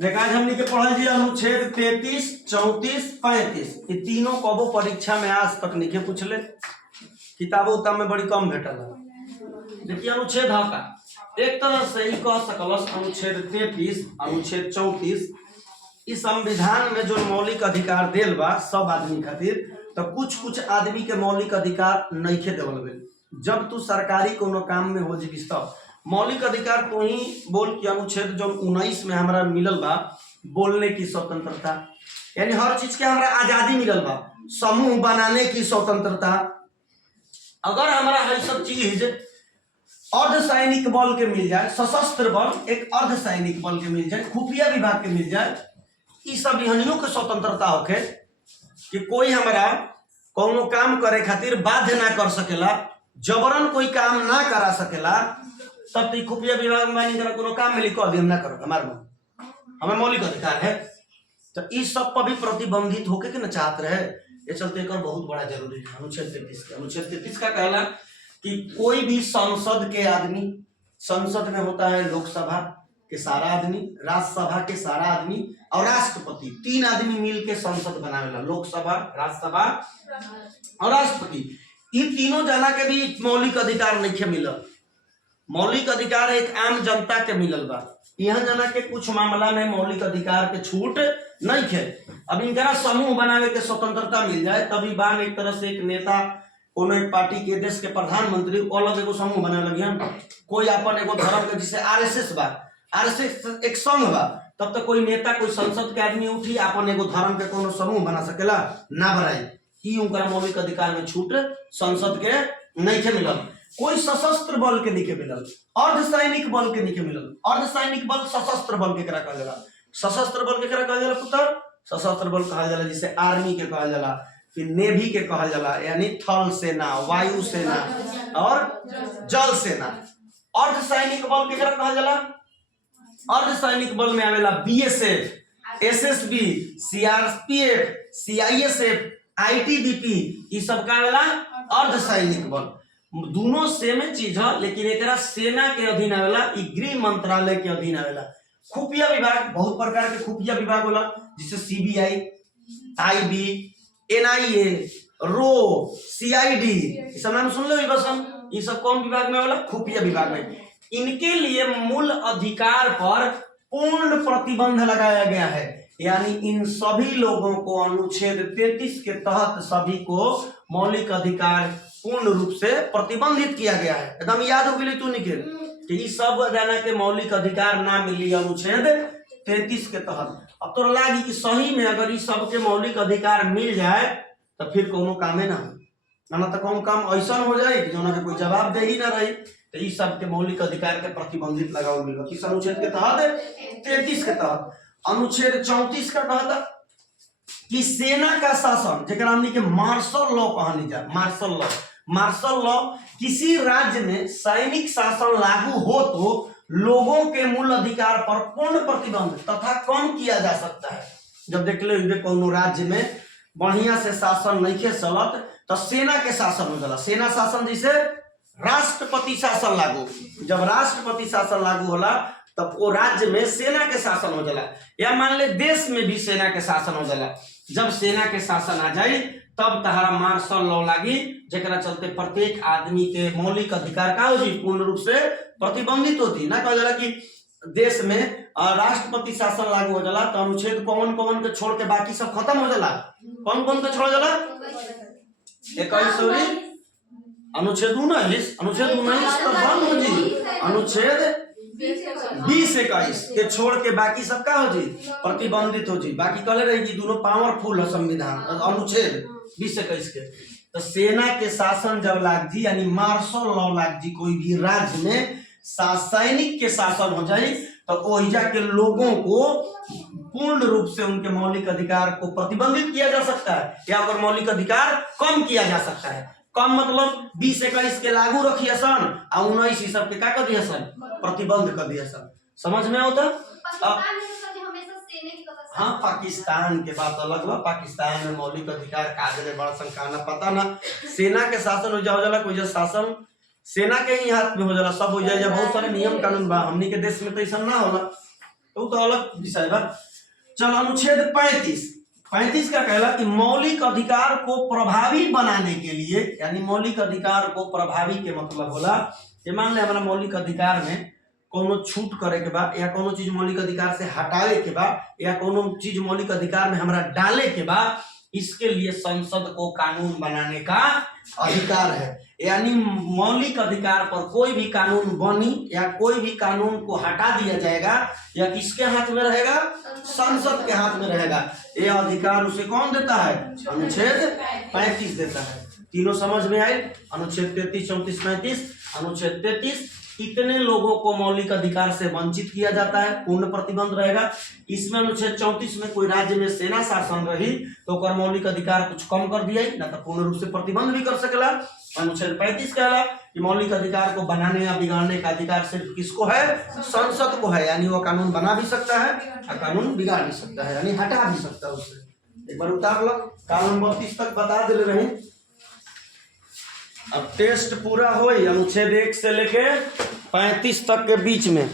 लेकिन आज हमने के पढ़ल जी अनुच्छेद 33, 34, 35 ये तीनों कबो परीक्षा में आज तक नहीं पूछले, किताबों उताब में बड़ी कम भेटल है। देखिए अनुच्छेद का एक तरह से ही कह सकलस अनुच्छेद 33, अनुच्छेद 34 इस संविधान में जो मौलिक अधिकार देल बा सब आदमी खातिर, तो कुछ आदमी के मौलिक अधिकार नहीं खे देवल गए। जब तू सरकारी कोनो काम में हो जीस तब मौलिक अधिकार तो ही बोल कि अनुच्छेद जो 19 में हमारा मिलल बा बोलने की स्वतंत्रता, यानी हर चीज के हमारा आजादी मिलल बा, समूह बनाने की स्वतंत्रता। अगर हमारा है सब चीज अर्धसैनिक बल के मिल जाए, सशस्त्र बल एक अर्धसैनिक बल के मिल जाए, खुफिया विभाग के मिल जाए, ये सब यहनियों के स्वतंत्रता होके कि कोई हमारा कोनो काम करे खातिर बाध्य ना कर सकेला, जबरन कोई काम ना करा सकेला, तब तो खुफिया विभाग में कोनो काम मिली को अभी हम ना करो, हमें मौलिक अधिकार है। तो इस सब पर भी प्रतिबंधित होके के ना चाहत रहे, ये चलते एक बहुत बड़ा जरूरी है अनुच्छेद 33 का कहला कि कोई भी संसद के आदमी, संसद में होता है लोकसभा के सारा आदमी, राज्यसभा के सारा आदमी और राष्ट्रपति, तीन आदमी मिल के संसद बनावेला, लोकसभा, राज्यसभा और राष्ट्रपति। इन तीनों जना के भी मौलिक अधिकार नहीं मिलल। मौलिक अधिकार एक आम जनता के मिलल बा, यहाँ जना के कुछ मामला में मौलिक अधिकार के छूट नहीं थे। अब इनका समूह बनावे के स्वतंत्रता मिल जाए तभी बान एक तरह से एक नेता कोनो एक पार्टी के देश के प्रधानमंत्री अलग एगो समूह बना लगे, कोई अपन एगो धर्म के जिसे आरएसएस बा, आरएसएस एक संघ बा, तब तक कोई नेता कोई संसद के आदमी उठी अपन एगो धर्म के कोनो समूह बना सकेला ना बनाई, ही उनका मौलिक अधिकार में छूट संसद के नहीं के मिलल। कोई सशस्त्र बल के नहीं मिलल, अर्धसैनिक बल के नहीं मिलल। अर्धसैनिक बल सशस्त्र बल के करा कहल जाला, सशस्त्र बल के करा कहल जाला पुत्र, सशस्त्र बल कहल जाला जिसे आर्मी के कहल जाला, फिर नेवी के कहल जाला यानी थल सेना, वायु सेना और जल सेना। अर्धसैनिक बल के करा कहल जाला, अर्धसैनिक बल में आवेला BSF, SSB, CRPF, CISF, ITBP, ये सब का आवेला अर्धसैनिक बल। दोनों सेम चीज है, लेकिन एक सेना के अधीन आवेला, गृह मंत्रालय के अधीन आवेला। खुफिया विभाग बहुत प्रकार के खुफिया विभाग होला, जिसे सीबीआई, आईबी, एनआईए, रो, सीआईडी, ये सब नाम सुन लो। ये सब कौन विभाग में होला? खुफिया विभाग में। इनके लिए मूल अधिकार पर पूर्ण प्रतिबंध लगाया गया है, यानी इन सभी लोगों को अनुच्छेद 33 के तहत सभी को मौलिक अधिकार पूर्ण रूप से प्रतिबंधित किया गया है। एकदम याद हो गई तू निकल कि ये सब जना के मौलिक अधिकार ना मिली अनुच्छेद 33 के तहत। अब तो लागी कि सही में अगर ये सब के मौलिक अधिकार मिल जाए तो फिर कोनो कामे ना हो, ना तो कौन काम ऐसा हो जाए कि जो कोई जवाब दे ही ना रही। तो इस सब के मौलिक अधिकार के प्रतिबंधित लगाओ मिल किस अनुच्छेद के तहत? 33 के तहत। अनुच्छेद 34 का कहता कि सेना का शासन, जेकरा हमनी के मार्शल लॉ कहनी जा, मार्शल लॉ, मार्शल लॉ किसी राज्य में सैनिक शासन लागू हो तो लोगों के मूल अधिकार पर पूर्ण प्रतिबंध तथा कम किया जा सकता है। जब देख ले कोनो राज्य में बढ़िया से शासन नहीं के चलत तो सेना के शासन हो जाला। सेना शासन जैसे राष्ट्रपति शासन लागू, जब राष्ट्रपति शासन लागू होला तब वो राज्य में सेना के शासन हो जाला, या मान ले देश में भी सेना के शासन हो जाला। जब सेना के शासन आ जाए तब तहरा मार्शल लॉ लागी, जेकरा चलते प्रत्येक आदमी के मौलिक अधिकार का हो जी पूर्ण रूप से प्रतिबंधित होती। ना कहा जाला कि देश में राष्ट्रपति शासन लागू हो जाला तो अनुच्छेद कौन के छोड़ के बाकी सब खत्म हो जाला। कौन के छोड़ जाला? 21 अनुच्छेद 19, अनुच्छेद 19 तो बंद हो जी, अनुच्छेद 20-21 के छोड़ के बाकी सब का हो जी प्रतिबंधित हो जी। बाकी कहले रही कि दोनों पावरफुल है संविधान, अनुच्छेद 20-21 के। तो सेना के शासन जब लाग जी यानी मार्शल लॉ लाग जी कोई भी राज्य में सैनिक के शासन हो जाए तो ओहिजा के लोगों को पूर्ण रूप से उनके मौलिक अधिकार को प्रतिबंधित किया जा सकता है या अगर मौलिक अधिकार कम किया जा सकता है। कम मतलब 20-21 के लागू रखिए सन और 19 सब के का कर दिया सन प्रतिबंध कर दिया सन। समझ में होता? हाँ, पाकिस्तान के बात अलग बा, पाकिस्तान में मौलिक अधिकार कागज बड़ा संखाना पता ना। सेना के शासन हो जाला, कोई शासन सेना के ही हाथ में हो जाला, सब हो जाए। बहुत सारे नियम कानून बा, हमनी के देश में तो ऐसा ना होला। तो अलग विषय बा। चलो अनुच्छेद 35 का कहला कि मौलिक अधिकार को प्रभावी बनाने के लिए, यानी मौलिक अधिकार को प्रभावी के मतलब होला कि मान ले हमारा मौलिक अधिकार में कोनो छूट करे के बाद या कोनो चीज मौलिक अधिकार से हटावे के बाद या कोनो चीज मौलिक अधिकार में हमरा डाले के बाद, इसके लिए संसद को कानून बनाने का अधिकार है। यानी मौलिक अधिकार पर कोई भी कानून बनी या कोई भी कानून को हटा दिया जाएगा या किसके हाथ में रहेगा, संसद के हाथ में रहेगा। ये अधिकार उसे कौन देता है, अनुच्छेद 35 देता है। तीनों समझ में आए, अनुच्छेद 33, 34, 35। अनुच्छेद 33, कितने लोगों को मौलिक अधिकार से वंचित किया जाता है, पूर्ण प्रतिबंध रहेगा। इसमें अनुच्छेद 34 में कोई राज्य में सेना शासन रही तो ओकर मौलिक अधिकार कुछ कम कर दिया ना तो पूर्ण रूप से प्रतिबंध भी कर सकेला। अनुच्छेद 35 कहला कि मौलिक अधिकार को बनाने या बिगाड़ने का अधिकार सिर्फ किसको है, संसद को है। यानी वो कानून बना भी सकता है और कानून बिगाड़ भी सकता है, यानी हटा भी सकता है उससे। एक बार उतार लो, कानून 32 तक बता दे रहे। अब टेस्ट पूरा हो, अनुच्छेद 1 से लेके 35 तक के बीच में